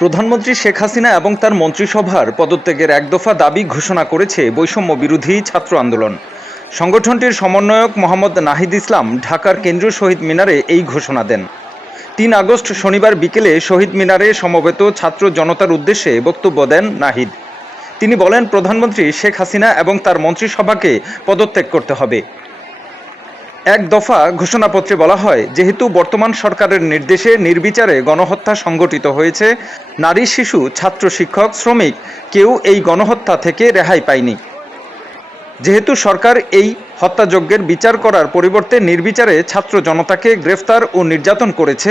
প্রধানমন্ত্রী শেখ হাসিনা এবং তার মন্ত্রিসভার পদত্যাগের এক দফা দাবি ঘোষণা করেছে বৈষম্য বিরোধী ছাত্র আন্দোলন। সংগঠনটির সমন্বয়ক মোহাম্মদ নাহিদ ইসলাম ঢাকার কেন্দ্রীয় শহীদ মিনারে এই ঘোষণা দেন। তিন আগস্ট শনিবার বিকেলে শহীদ মিনারে সমবেত ছাত্র জনতার উদ্দেশ্যে বক্তব্য দেন নাহিদ। তিনি বলেন, প্রধানমন্ত্রী শেখ হাসিনা এবং তার মন্ত্রিসভাকে পদত্যাগ করতে হবে। এক দফা ঘোষণাপত্রে বলা হয়, যেহেতু বর্তমান সরকারের নির্দেশে নির্বিচারে গণহত্যা সংগঠিত হয়েছে, নারী, শিশু, ছাত্র, শিক্ষক, শ্রমিক, কেউ এই গণহত্যা থেকে রেহাই পায়নি। যেহেতু সরকার এই হত্যাযজ্ঞের বিচার করার পরিবর্তে নির্বিচারে ছাত্র জনতাকে গ্রেফতার ও নির্যাতন করেছে।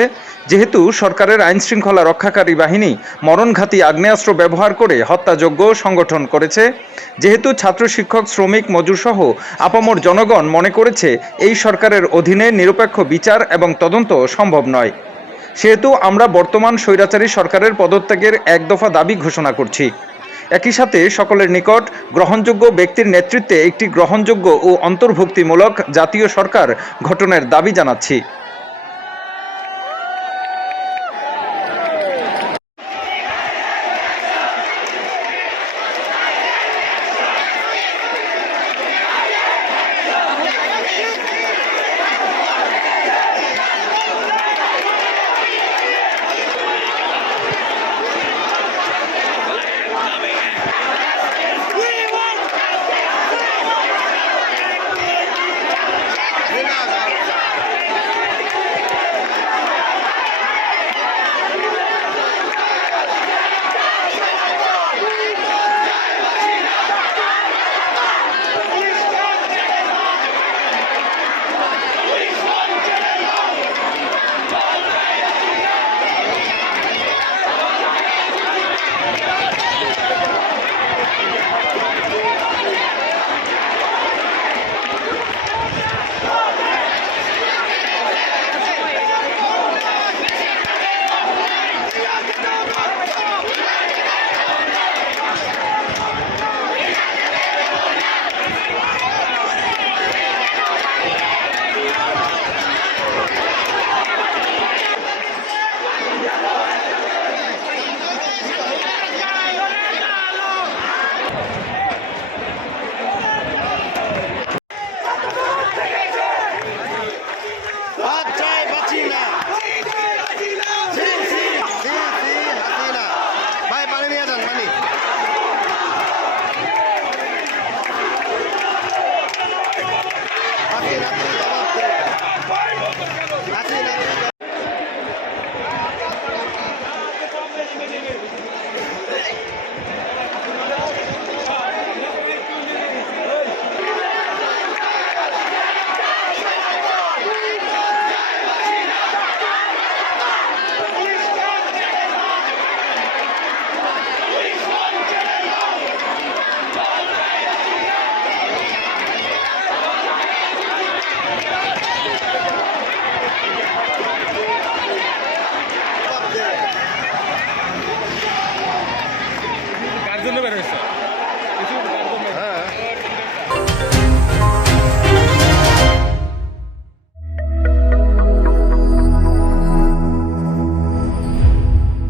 যেহেতু সরকারের আইন শৃঙ্খলা রক্ষাকারী বাহিনী মরণঘাতী আগ্নেয়াস্ত্র ব্যবহার করে হত্যাযজ্ঞ সংগঠন করেছে, যেহেতু ছাত্র শিক্ষক, শ্রমিক, মজুরসহ আপামর জনগণ মনে করেছে এই সরকারের অধীনে নিরপেক্ষ বিচার এবং তদন্ত সম্ভব নয়। সেহেতু আমরা বর্তমান স্বৈরাচারী সরকারের পদত্যাগের এক দফা দাবি ঘোষণা করছি। একই সাথে সকলের নিকট গ্রহণযোগ্য ব্যক্তির নেতৃত্বে একটি গ্রহণযোগ্য ও অন্তর্ভুক্তিমূলক জাতীয় সরকার গঠনের দাবি জানাচ্ছি। জন্য বের হয়েছে